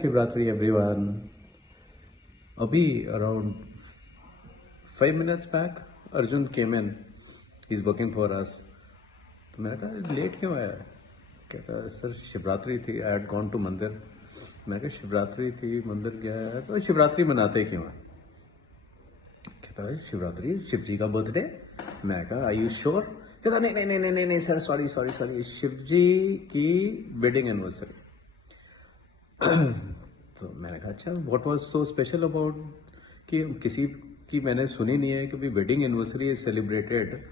Shivratri everyone. Abhi around 5 minutes back, Arjun came in. He's working for us. तो मैंने कहा late क्यों आया? कहता सर शिवरात्रि थी. आई हैड गॉन टू मंदिर. मैं कहा शिवरात्रि थी, मंदिर गया है तो शिवरात्रि मनाते क्यों है? कहता है शिवरात्रि शिव जी का बर्थडे. मैं कहा आई यू श्योर? कहता नहीं नहीं नहीं नहीं नहीं sir sorry sorry sorry, Shiv ji की वेडिंग एनिवर्सरी. तो मैंने कहा अच्छा what was so special about कि किसी की मैंने सुनी नहीं है कि भी wedding anniversary is celebrated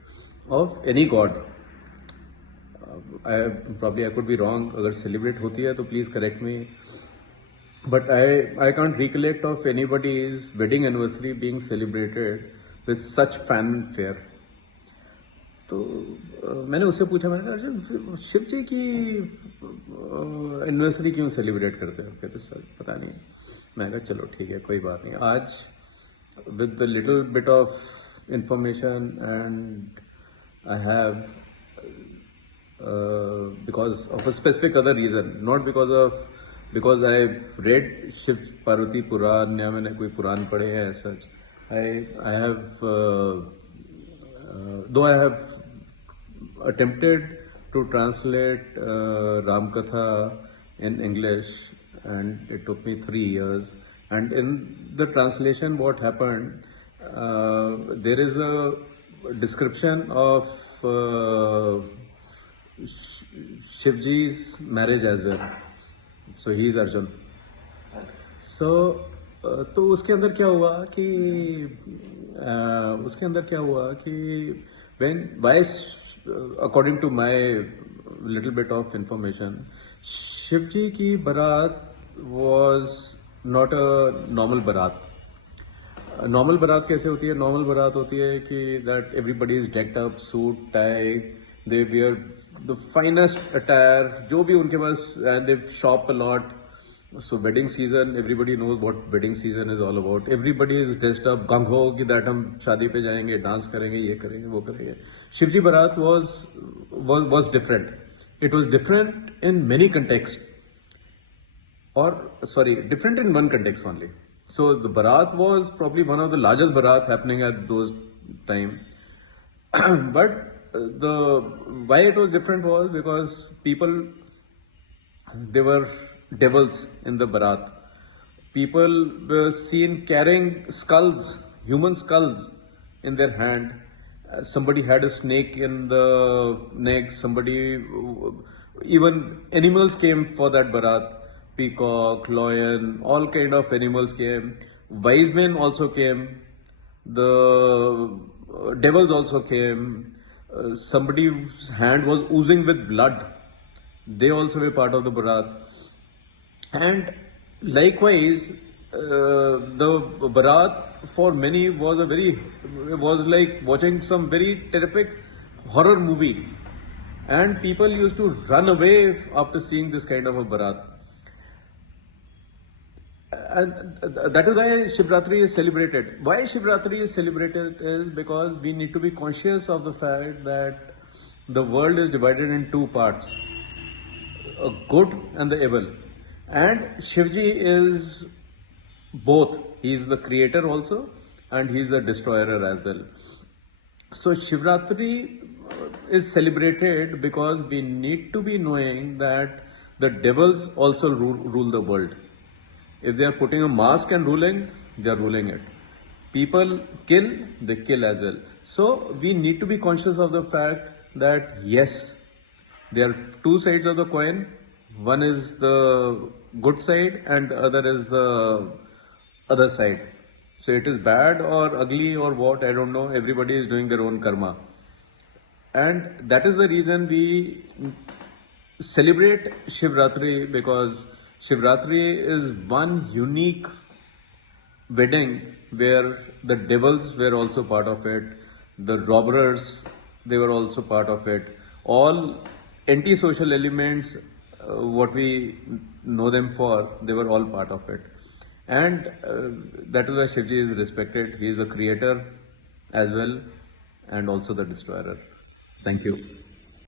of any god. I could be wrong. अगर सेलिब्रेट होती है तो please correct me, but I can't recollect of anybody's wedding anniversary being celebrated with such fanfare. तो मैंने उससे पूछा, मैंने कहा अर्जुन शिव जी की एनिवर्सरी क्यों सेलिब्रेट करते हो? कहते सर पता नहीं. मैंने कहा चलो ठीक है कोई बात नहीं. आज with the little bit of information and I have because of a specific other reason, not because I read Shiv Parvati Puran या मैंने कोई पुराण पढ़े हैं such. I have though I have attempted to translate Ramkatha in English, and it took me 3 years. And in the translation, what happened, there is a description of Shivji's marriage as well. So he is Arjun. So तो उसके अंदर क्या हुआ कि when according to my little bit of information, Shivji की बारात was not a normal बारात. Normal बारात कैसे होती है? नॉर्मल बारात होती है कि that everybody is decked up, suit, tie, they wear the finest attire, जो भी उनके पास, and they shop a lot. So wedding season, everybody knows what wedding season is all about. Everybody is dressed up, gung ho कि that हम शादी पे जाएंगे, dance करेंगे, ये करेंगे, वो करेंगे. शिवजी बारात was different. It was different in many contexts, or sorry, different in one context only. So the barat was probably one of the largest barat happening at those time. But why it was different was because people, they were devils in the barat. People were seen carrying skulls, human skulls in their hand. Somebody had a snake in the neck. Even animals came for that barat. Peacock, lion, all kind of animals came. Wise men also came. The devils also came. Somebody's hand was oozing with blood. They also were part of the barat. And likewise, the barat for many was like watching some very terrific horror movie, and people used to run away after seeing this kind of a barat. And that is why Shivratri is celebrated. Why Shivratri is celebrated is because we need to be conscious of the fact that the world is divided in two parts, a good and the evil. And Shivji is both. He is the creator also, and he is the destroyer as well. So Shivratri is celebrated because we need to be knowing that the devils also rule the world. If they are putting a mask and ruling, they are ruling it. People kill, they kill as well. So we need to be conscious of the fact that yes, there are two sides of the coin. One is the good side and the other is the other side. So it is bad or ugly or what, I don't know. Everybody is doing their own karma. And that is the reason we celebrate Shivratri, because Shivratri is one unique wedding where the devils were also part of it. The robbers, they were also part of it. All anti-social elements, what we know them for, they were all part of it. And that is why Shivji is respected. He is the creator as well, and also the destroyer. Thank you.